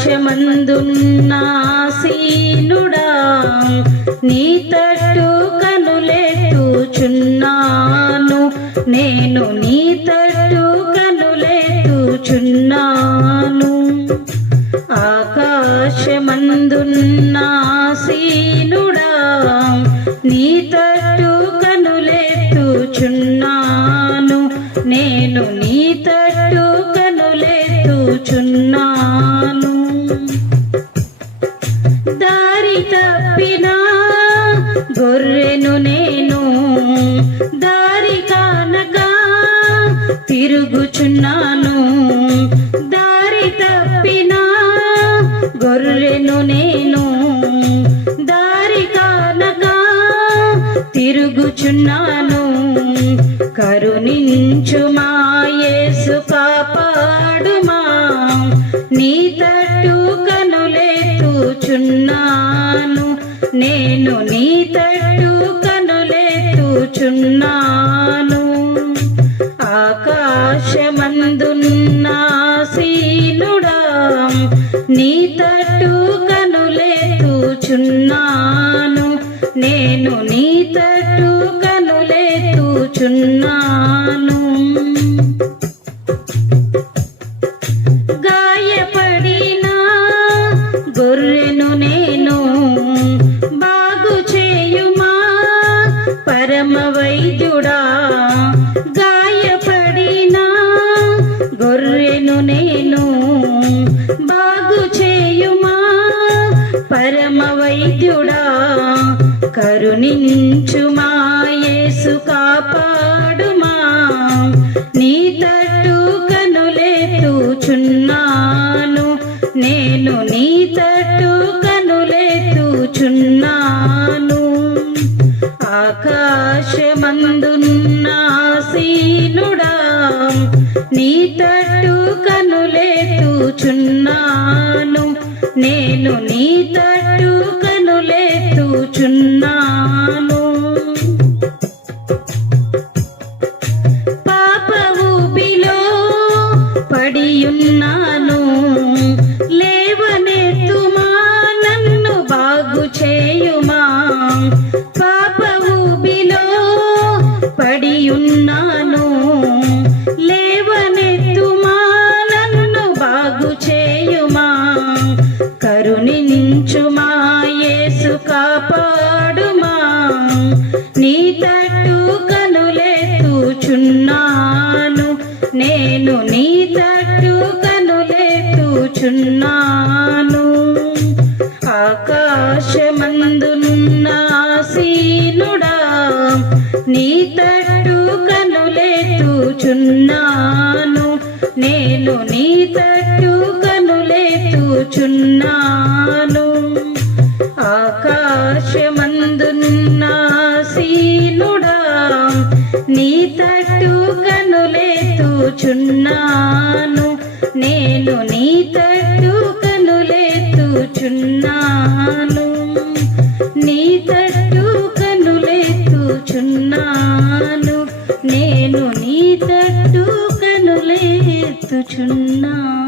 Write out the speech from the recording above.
ఆకాశమందున్న సీనుడా నీ తట్టు కనులెత్తుచున్నాను నేను నీ తట్టు కనులెత్తుచున్నాను ఆకాశమందున్న సీనుడా నీ తట్టు కనులెత్తుచున్నాను నేను నీ తట్టు కనులెత్తుచున్నాను. దారి తప్పిన గొర్రెను నేను దారి కానక తిరుగుచున్నాను. దారి తప్పిన గొర్రెను నేను దారి కానక తిరుగుచున్నాను. కరుణించుమా కనులెత్తుచున్నాను నేను నీ తట్టు కనులెత్తుచున్నాను ఆకాశమందున్న సీనుడా నీ తట్టు కనులెత్తుచున్నాను నేను నీ తట్టు కనులెత్తుచున్నాను గొర్రెను నేను బాగు చేయుమా? పరమ వైద్యుడా గాయపడిన? గొర్రెను నేను బాగు చేయుమా? పరమ వైద్యుడా కరుణించుమా? యేసు కాపా నేను నీ తట్టు కనులెత్తుచున్నాను ఆకాశమందున్న సీనుడా. నీ తట్టు కనులెత్తుచున్నాను నేను నీ తట్టు కనులెత్తుచున్నాను పడియున్నాను. లేవనెత్తుమా నన్ను బాగు చేయుమా? కరుణించుమా యేసు కాపాడుమా? నీ తట్టు కనులెత్తుచున్నాను నేను నీ తట్టు కనులెత్తుచున్నాను సీనుడా నీ తట్టు కనులెత్తుచున్నాను నేను నీ తట్టు కనులెత్తుచున్నాను ఆకాశమందున్న సీనుడా నీ తట్టు కనులెత్తుచున్నాను నేను నీ తట్టు కనులెత్తుచున్నాను నీ తట్టు నేను నీ తట్టు కనులెత్తుచున్నాను